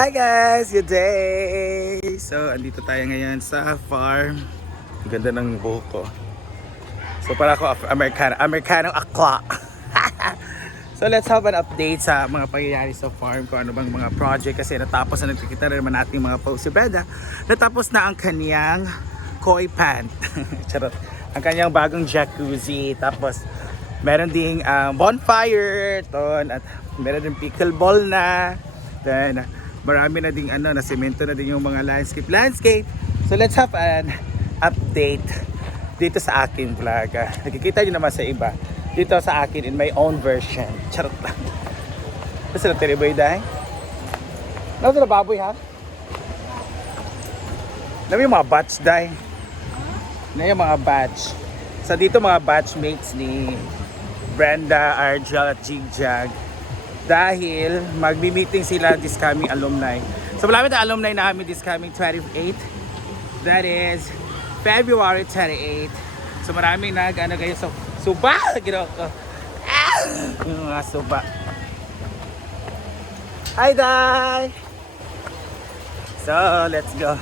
Hi guys! Good day! So, andito tayo ngayon sa farm. Ang ganda ng buhok ko. So, para ako Americanong akla. So, let's have an update sa mga pangyayari sa farm. Kung ano bang mga project. Kasi natapos na nagkikita na naman natin mga post. Si Brenda, natapos na ang kanyang koi pant. Charot. Ang kanyang bagong jacuzzi. Tapos, meron ding bonfire. At meron ding pickleball na. Then, marami na ding na semento na din yung mga landscape. So let's have an update dito sa akin vlog. Nakikita nyo naman sa iba. Dito sa akin in my own version. Charot lang. Basta na tiriboy dahil. Ano na baboy ha? Ano yung mga batch dahil? Ano yung mga batch? So dito mga batchmates ni Brenda, Argel at Jigjag. Dahil magbi-meeting sila this coming alumni. So malapit na alumni namin this coming 28. That is February 28. So maraming kayo so suba! Ginawa ko. Yung mga suba. Hi, Day! So, let's go.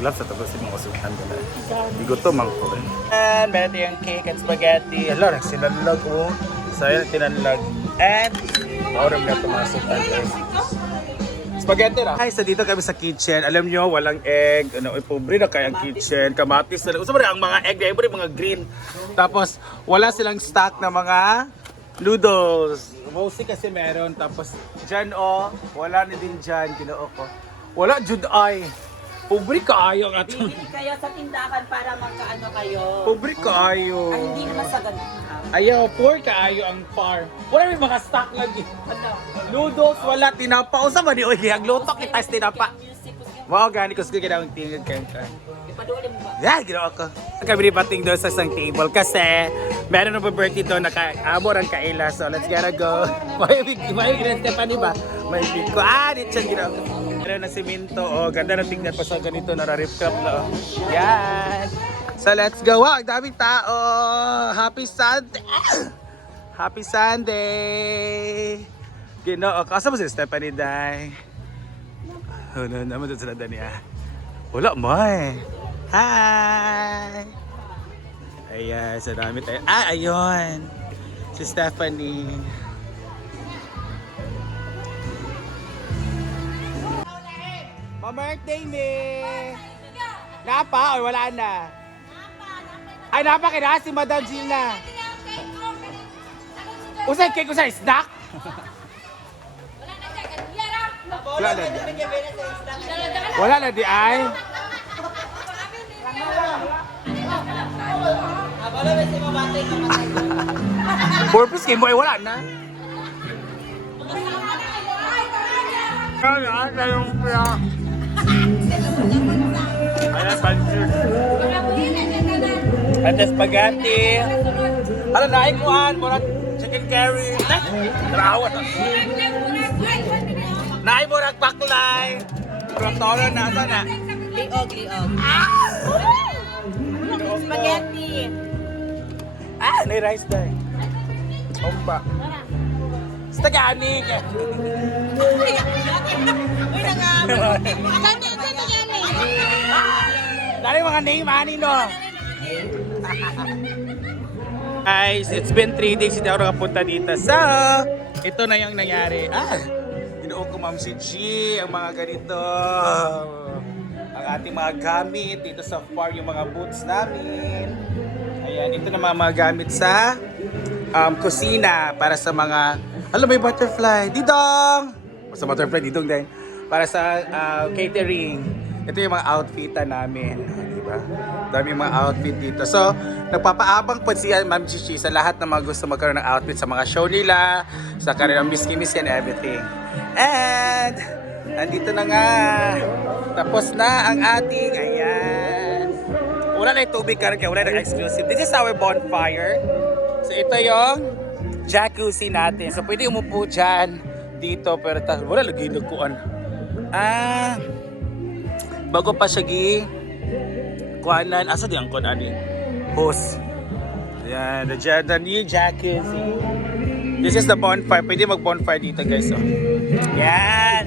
Glove sa tago sa mga sukan doon. Bigo to mangko. And meron yung cake at spaghetti. Hello, nagsilalog ko. So yun, tinanlag. And oram na ito mga sukan. Spaghetti na. Ay, so dito kami sa kitchen. Alam nyo, walang egg. Pobre na kaya ang kitchen. Kamatis na. Gusto mo rin ang mga egg na mga green. Tapos, wala silang stock na mga noodles. Mostly kasi meron. Tapos, dyan wala na din dyan. Ginoo ko. Wala, jud ay. Pobre kaayo ang ato. Bibili kayo sa tindahan para magkaano kayo. Pobre kaayo. Ay, hindi naman sa ganun. Ayaw, poor kaayo ang farm. Wala may mga stock lagi. Ano? Noodles, wala, tinapa. Usa ba ni Uy? Ang lutok ni Tess tinapa. Wow, gani ko sige kinawang tingin kayo ka. Ipadulim mo ba? Yeah, ginawa ko. Kami ribating doon sa isang table kasi meron na birthday doon na amor ang kaila. So let's gotta go. May Stephanie ba? May big ko. Dito siya ginawa ko. Meron na simento. Ganda na tingnan pa sa ganito. Nara-rip cup na. Yan. So let's go. Wow, ang daming tao. Happy Sunday. Happy Sunday. Ginoo. Asa mo si Stephanie Day? No, naman doon sila niya. Wala mo eh. Hi! Ayan, sa dami tayo. Ayun! Si Stephanie. Ma-birthday ni! Napa o wala na? Ay, napa kaya si Madam Jill na. Usay cake, usay snack? Wala na di. Wala na di ay. Purpose game boy wala na. Kaya yung pia. Ayan pancit. At spaghetti. Ano na ikuan mo chicken curry. Trawa na. Naay mo nagbaklay. Protoro na sana. Liog. Spaghetti. May rice dahil. Omba. Stagani. Uy, nangamo. Dari mga name ani no. Guys, it's been 3 days hindi ako nakapunta dito. So, ito na yung nangyari. Ginoo ko Ma'am si G, ang mga ganito. Ang ating mga gamit dito sa farm, yung mga boots namin. Ayan, ito na mga gamit sa kusina para sa mga, may butterfly, didong! Sa butterfly, didong din. Para sa catering. Ito yung mga outfitan namin. Diba? Dami yung mga outfit dito. So, nagpapaabang po siya, Ma'am Chichi, sa lahat ng mga gusto magkaroon ng outfit sa mga show nila, sa kanilang miski-miski and everything. And, nandito na nga. Tapos na ang ating, ayan. Wala na yung tubig karon kaya wala na exclusive. This is our bonfire. So, ito yung jacuzzi natin. So, pwede umupo dyan dito. Pero wala lagi nagkuhan. Bago pa siya kuhanan. Asa di ang kuhanan ni? Hose. Ayan, the new jacuzzi. This is the bonfire. Pwede mag-bonfire dito guys. Oh. Yan.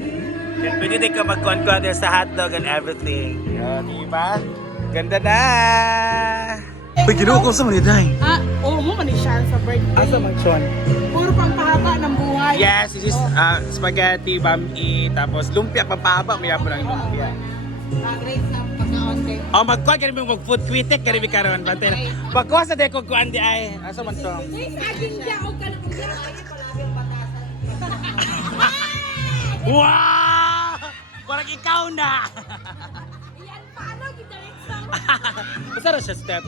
Yan, pwede din ka mag-con-con sa hotdog and everything. Yan, diba? Ganda na. Uy, ginuo ko sa maniday. Oo mo man siya sa birthday. Asa man siyon? Puro pampahaba ng buhay. Yes, this is spaghetti, bami, tapos lumpia, pampahaba, may po ng lumpia. Great sa pagkaon din. Oh, magkuhan ka rin mag-food critic, ka rin karon bantay. Pagkuha sa deko kuan di ay. Asa man to? Saging siya o kanang Wow! Parang ikaw na! Yan paano kita sa Basta rin siya step.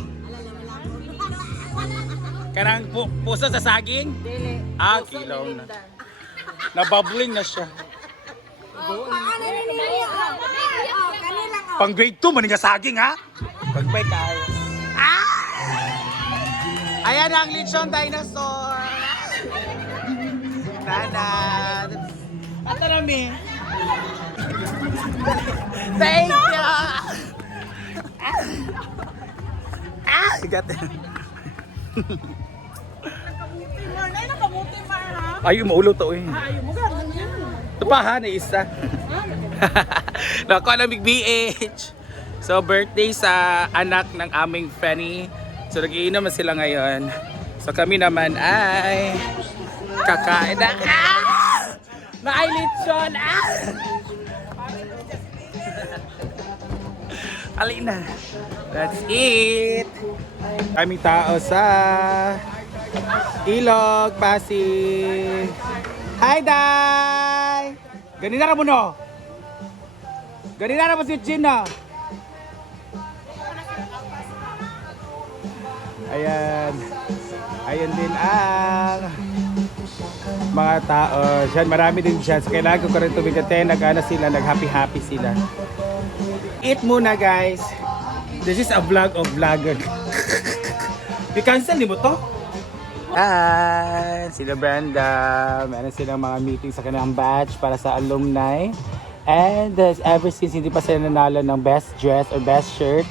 Kanang puso sa saging? Dili. Kilaw na. Nabubbling na siya. Pang grade 2, maning saging ha? Pagbay kayo. Ayan ang lechon dinosaur. Nana. Ata nami. Thank you. Got it. Ay, nakamuti pa ha? Ay, maulo to eh. Ay, mo ganun yan. Ito pa ha, na isa. Naku, alamig BH. So, birthday sa anak ng aming Fanny. So, nag-iinom na sila ngayon. So, kami naman ay kakain na. Naay lechon. Alina. That's it. Kami tao sa Ilog, Pasig. Hi, Day! Ganina ka mo no? Ganina na mo si Gina. Ayan. Ayan din ang mga tao. Diyan, marami din dyan. So, kailangan ko rin tumigate. Nag-ano sila, nag-happy-happy sila. Eat muna, guys. This is a vlog of vlogger. I-cancel ni mo to? Sila Brenda. Meron silang mga meeting sa kanilang batch para sa alumni. And ever since hindi pa sila nanalo ng best dress or best shirt.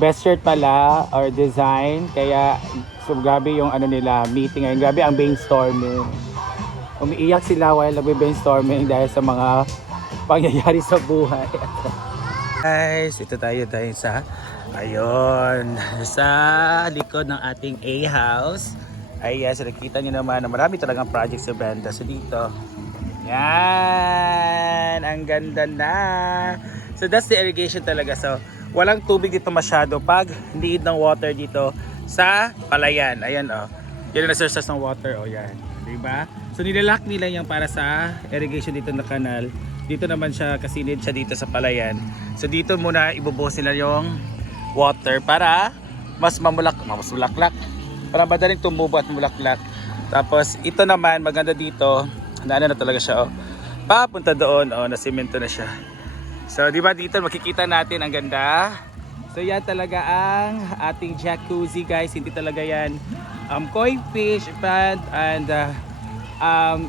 Best shirt pala or design. Kaya so grabe yung ano nila meeting ngayon. Grabe ang brainstorming. Umiiyak sila while nagbe-brainstorming dahil sa mga pangyayari sa buhay. Guys, ito tayo sa ayun, sa likod ng ating A-house. Ay yes, nakita nyo naman na marami talagang project sa Brenda. So dito, yan, ang ganda na. So that's the irrigation talaga. So walang tubig dito masyado pag need ng water dito sa palayan. Ayan oh, yan ang sources ng water oh, yan, diba? So nilalak nila yan para sa irrigation dito na kanal. Dito naman siya, kasinid siya dito sa palayan. So dito muna ibubuhos nila yung water para mas mamulaklak. Para madaling tumubo at mulaklak. Tapos ito naman, maganda dito, na talaga siya oh. Papunta doon oh, na semento na siya. So di ba dito makikita natin ang ganda. So yan talaga ang ating jacuzzi guys. Hindi talaga yan koi fish pond and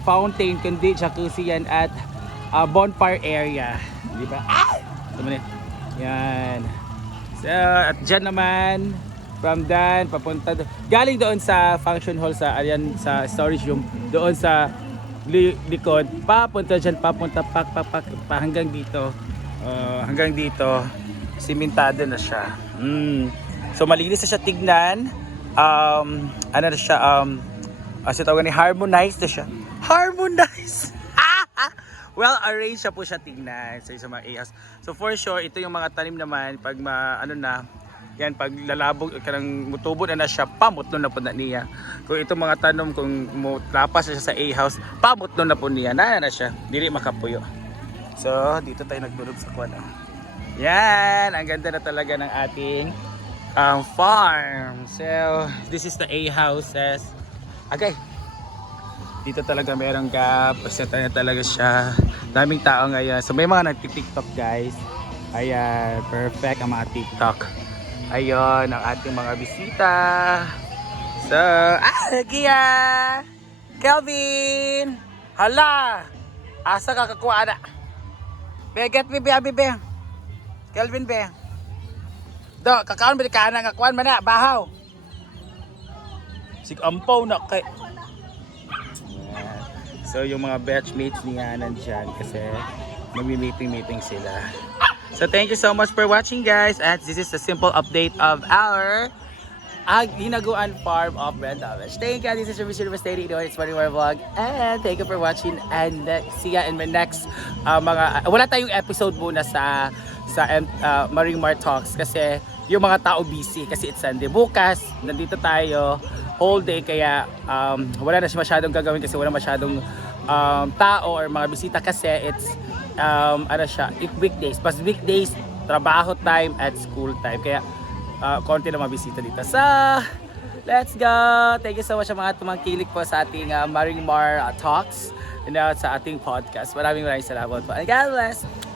fountain, kundi jacuzzi yan at bonfire area, di ba? Yan. So, at dyan naman, from Dan, papunta doon. Galing doon sa function hall sa, ayan, sa storage room, doon sa likod, papunta dyan, papunta, hanggang dito. Hanggang dito, simentado na siya. So, malinis na siya tignan. Ano na siya, kasi tawag ni harmonized na siya. Harmonized! Well, arrange siya po siya tignan sa isang mga A-house. So for sure, ito yung mga tanim naman, pag yan, pag lalabog, kanang mutubo na siya, pamutlo na po na niya. Kung itong mga tanom, kung lapas na siya sa A-house, pamutlo na po niya, na siya, dili makapuyo. So, dito tayo nagdulog sa kwan. Yan, ang ganda na talaga ng ating farm. So, this is the A-houses. Okay. Dito talaga merong gap, paseta na talaga siya. Daming tao ngayon. So may mga nagti-TikTok guys. Ayan, perfect ang mga TikTok. Ayun, ang ating mga bisita. So, Gia! Kelvin! Hala! Asa ka kakuha na? Be, get me, be. Kelvin, be. Do, kakaon ba di ka na kakuhaan man na, bahaw. Sig ampaw na kay... So yung mga batchmates niya nandyan kasi magmi-meeting sila. So thank you so much for watching guys, and this is a simple update of our Hinaguan Farm of Brenda Beach. Thank you, this is your Mr. Devastating, it's Money More Vlog, and thank you for watching, and see ya in my next wala tayong episode muna sa Marine Mar Talks kasi yung mga tao busy kasi it's Sunday. Bukas nandito tayo whole day kaya wala na siya masyadong gagawin kasi wala masyadong tao or mga bisita kasi it's weekdays. Pas weekdays, trabaho time at school time. Kaya konti na mabisita dito. So, let's go! Thank you so much sa mga tumangkilik po sa ating Marine Mar Talks and sa ating podcast. Maraming salamat po. And God bless!